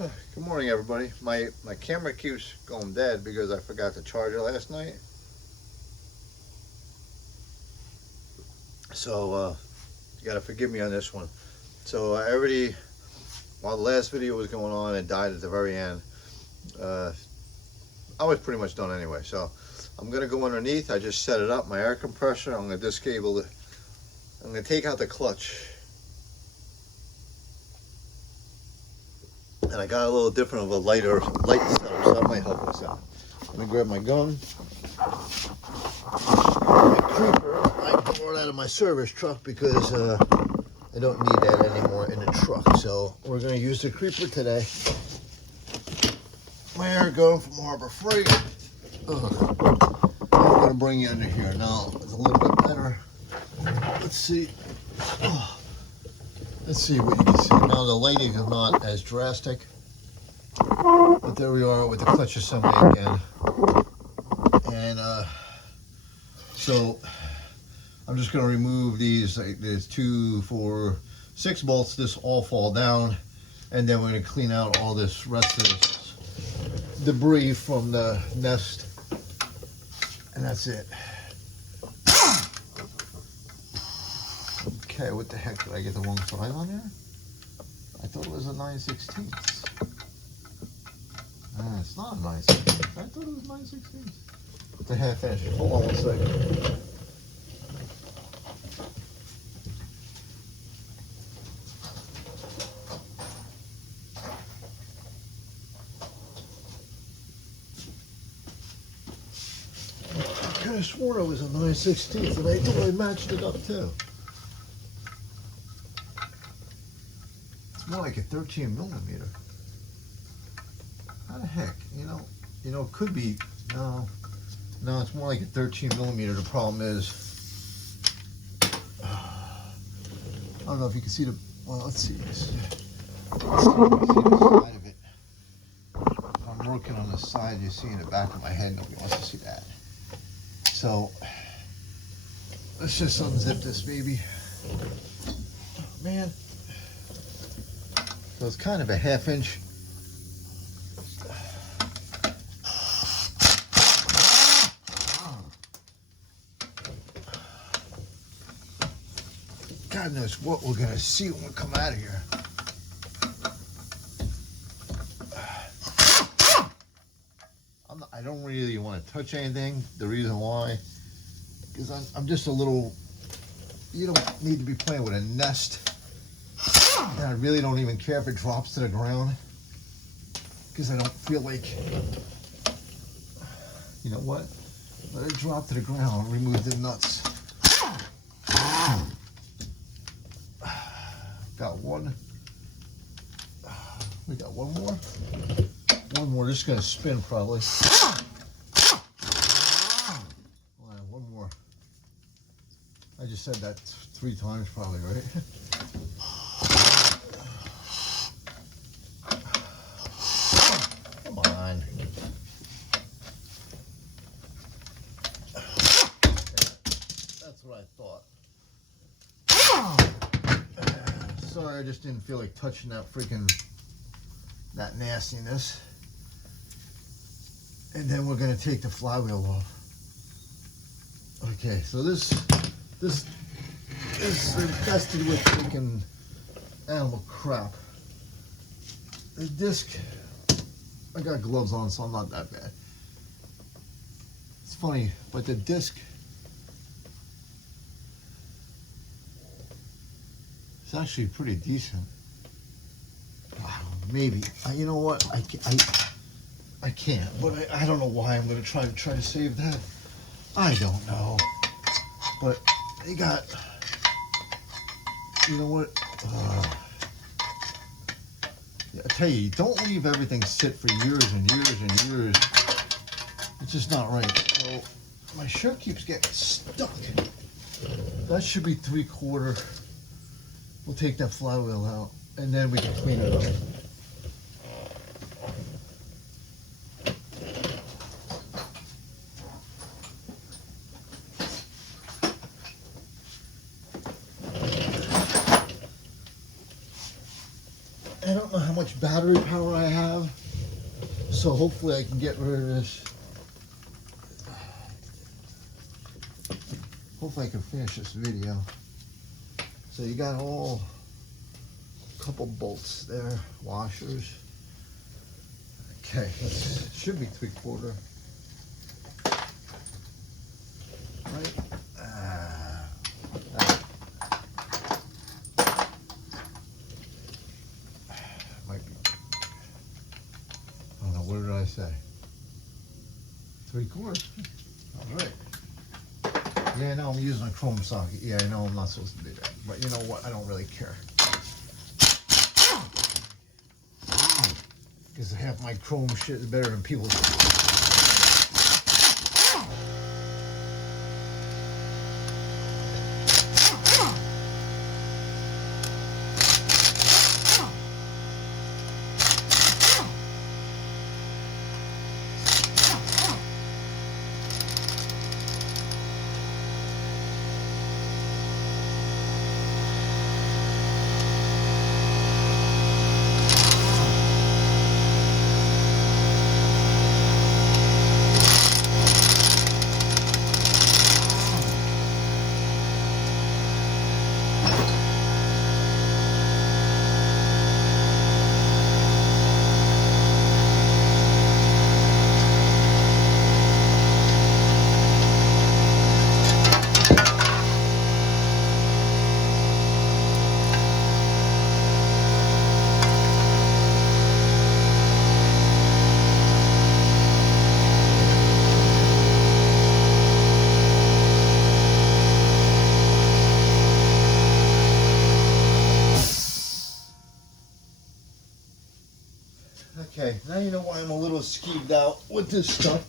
Good morning, everybody. My camera keeps going dead because I forgot to charge it last night. So you gotta forgive me on this one. So I already, while the last video was going on, it died at the very end. Uh, I was pretty much done anyway. So I'm gonna go underneath. I just set it up, my air compressor. I'm gonna discable it. I'm gonna take out the clutch. And I got a little different of a light setup, so that might help us out. Let me grab my gun. My creeper, I brought out of my service truck because I don't need that anymore in the truck. So we're going to use the creeper today. My air gun from Harbor Freight. I'm going to bring you under here. Now, it's a little bit better. Let's see. Let's see what you can see. Now the lighting is not as drastic, but there we are with the clutch assembly again. And so I'm just going to remove these. There's 2, 4, 6 bolts. This all fall down, and then we're going to clean out all this rest of this debris from the nest, and that's it. Okay, what the heck, did I get the wrong size on there? I thought it was a 9/16. It's not a 9/16. I thought it was 9/16. It's a half inch. Hold on one second. I could have sworn it was a 9/16, and I thought I matched it up too. More like a 13 millimeter. How the heck? You know, it could be. No, it's more like a 13 millimeter. The problem is, I don't know if you can see the. Well, let's see this. Let's see the side of it. If I'm working on the side, you see in the back of my head. Nobody wants to see that. So let's just unzip this baby. Oh, man. So it's kind of a half inch. God knows what we're gonna see when we come out of here. I don't really want to touch anything. The reason why, because I'm just a little. You don't need to be playing with a nest. And I really don't even care if it drops to the ground, because I don't feel like, you know what, let it drop to the ground, remove the nuts. Got one. We got one more. One more. This is going to spin probably. One more. I just said that 3 times probably, right? That's what I thought. Sorry, I just didn't feel like touching that nastiness. And then we're gonna take the flywheel off. Okay, so this is infested with freaking animal crap. The disc, I got gloves on, so I'm not that bad. It's funny, but the disc, it's actually pretty decent. Maybe. You know what? I can't, but I don't know why I'm going to try to save that. I don't know. But they got, you know what? I tell you, don't leave everything sit for years and years and years. It's just not right. So my shirt keeps getting stuck. That should be 3/4. We'll take that flywheel out, and then we can clean it up. don't know how much battery power I have, so hopefully I can get rid of this. Hopefully I can finish this video. So you got all couple bolts there, washers. Okay, should be 3/4. Right? Might be. I don't know, what did I say? 3/4. All right. Yeah, I know I'm using a chrome socket. Yeah, I know I'm not supposed to do that. But you know what? I don't really care. Because half my chrome shit is better than people's. Okay, now you know why I'm a little skeeved out with this stuff,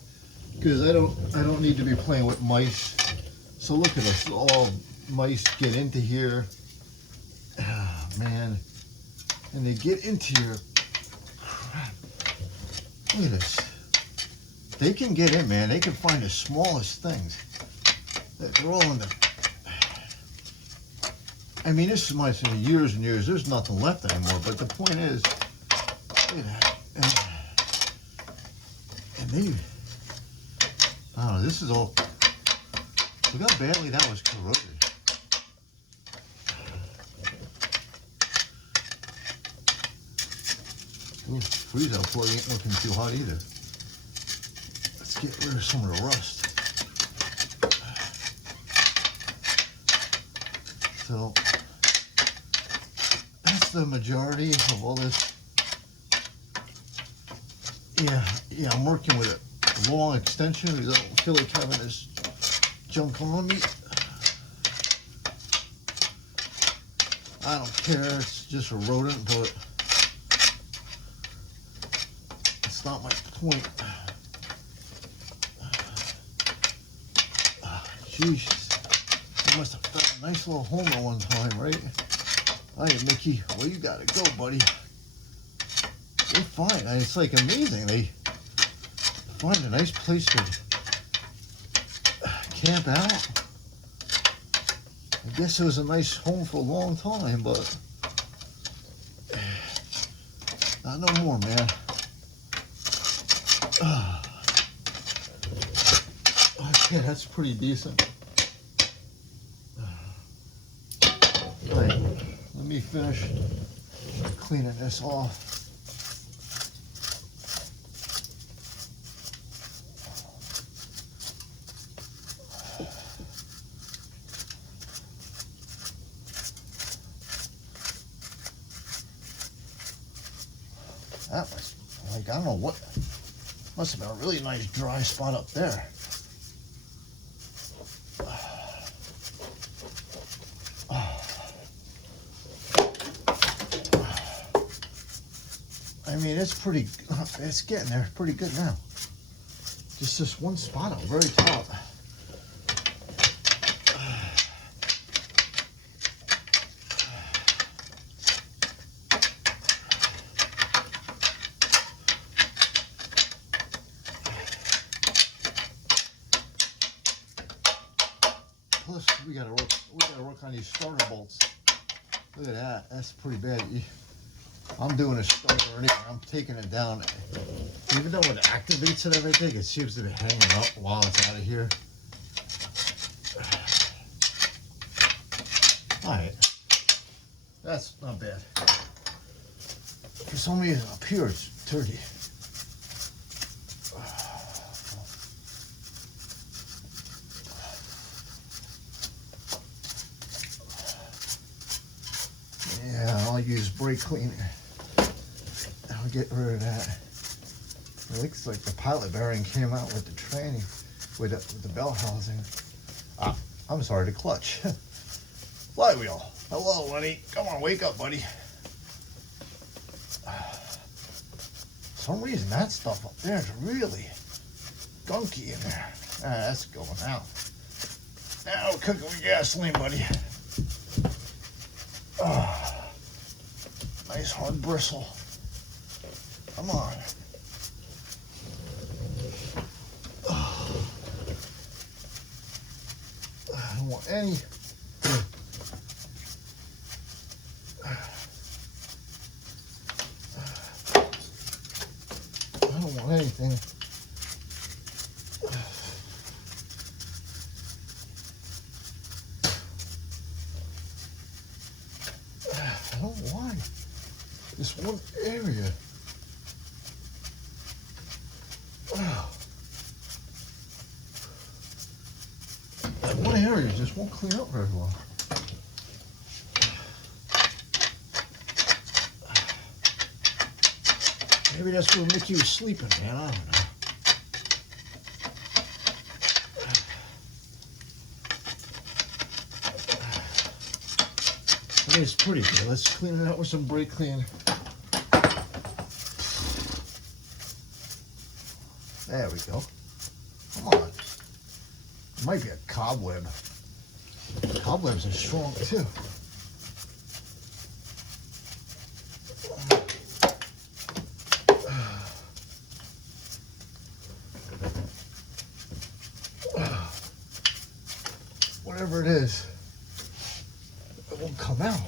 because I don't need to be playing with mice. So look at this, all mice get into here. Ah, man, and they get into your crap. Look at this. They can get in, man. They can find the smallest things. They're all in the. I mean, this is my years and years. There's nothing left anymore. But the point is, look at that. And they, I don't know, this is all, look how badly that was corroded. Ooh, freeze out plug ain't looking too hot either. Let's get rid of some of the rust. So, that's the majority of all this. Yeah, I'm working with a long extension because I don't feel like having this junk on me. I don't care, it's just a rodent, but it's not my point. Jeez, you must have found a nice little home at one time, right? Hey, Mickey, well, you gotta go, buddy. They're fine. It's like amazing. They find a nice place to camp out. I guess it was a nice home for a long time, but not no more, man. Okay, that's pretty decent. All right, let me finish cleaning this off. That was, like, I don't know what, must have been a really nice dry spot up there. I mean, it's pretty, it's getting there pretty good now. Just this one spot on the very top. Plus, we gotta work on these starter bolts. Look at that. That's pretty bad. I'm doing a starter anyway. I'm taking it down. Even though it activates and everything, it seems to be hanging up while it's out of here. Alright. That's not bad. For some reason up here it's dirty. Yeah, I'll use brake cleaner. I'll get rid of that. It looks like the pilot bearing came out with the training, with the belt housing. Ah, I'm sorry, the clutch. Flywheel. Hello, Lenny. Come on, wake up, buddy. For some reason, that stuff up there is really gunky in there. Ah, that's going out. Now we're cooking with gasoline, buddy. Oh, nice hard bristle. Come on. Oh, I don't want any. I don't want anything. I don't know why. This one area. Wow. That one area just won't clean up very well. Maybe that's where Mickey was sleeping, man. I don't know. I mean, it's pretty good. Let's clean it out with some brake cleaner. There we go. Come on. It might be a cobweb. Cobwebs are strong too. Whatever it is, it won't come out.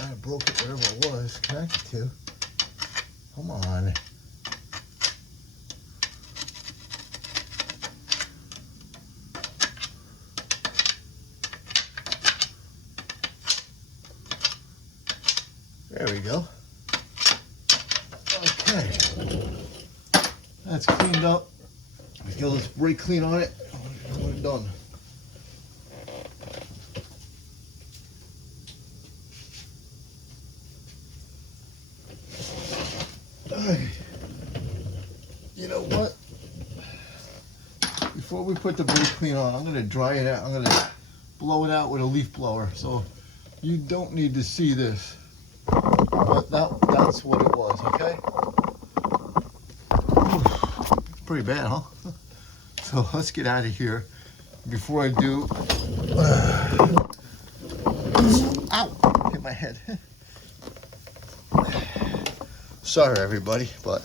I broke it, whatever it was connected to. Come on. There we go. Okay. That's cleaned up. Let's brake clean on it. We're done. You know what? Before we put the brake clean on, I'm going to dry it out. I'm going to blow it out with a leaf blower. So you don't need to see this. But that's what it was, okay? Pretty bad, huh? So let's get out of here. Before I do... Ow! Hit my head. Sorry, everybody, but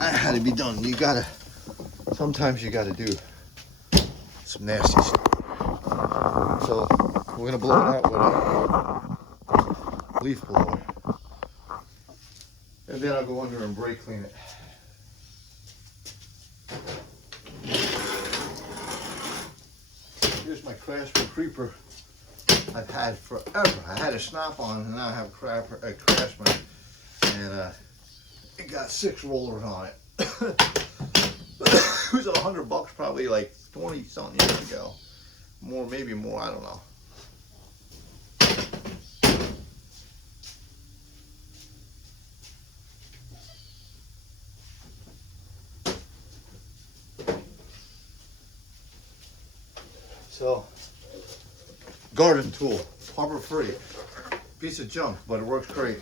I had to be done. Sometimes you gotta do some nasty stuff. So we're gonna blow it out with a leaf blower. And then I'll go under and brake clean it. Here's my Craftsman creeper I've had forever. I had a Snap-on and now I have a Craftsman. And it got 6 rollers on it. It was $100 probably like 20 something years ago. More, maybe more, I don't know. So, garden tool, Harbor Freight. Piece of junk, but it works great.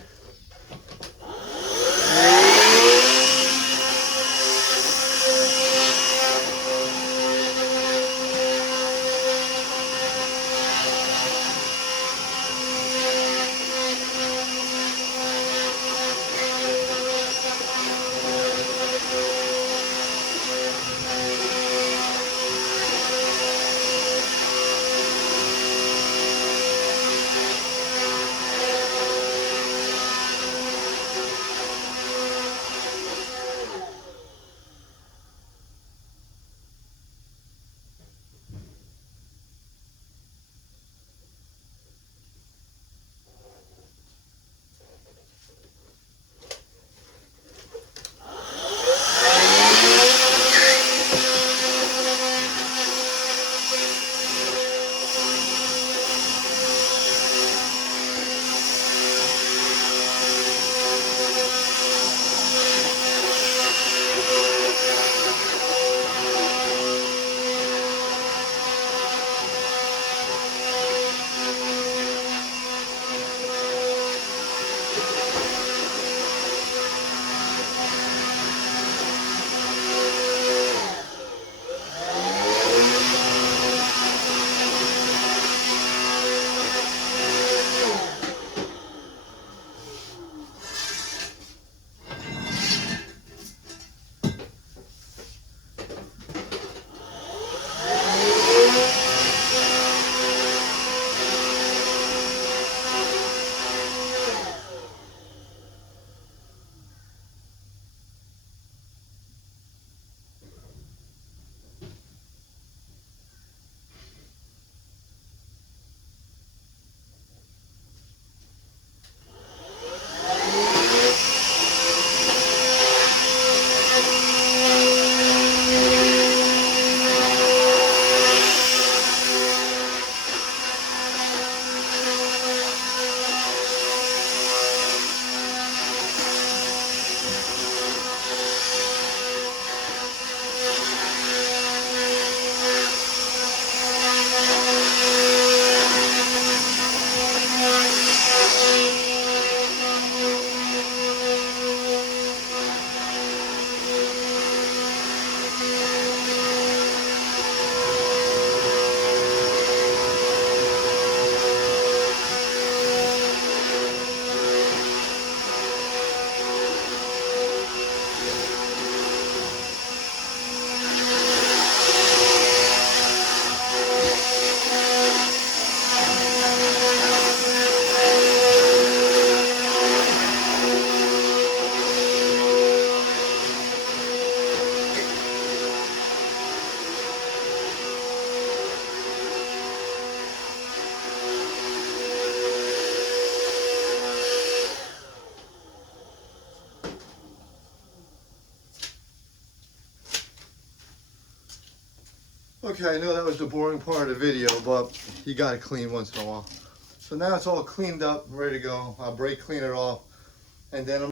Okay, I know that was the boring part of the video, but you gotta clean once in a while. So now it's all cleaned up, ready to go. I'll brake clean it off, and then I'm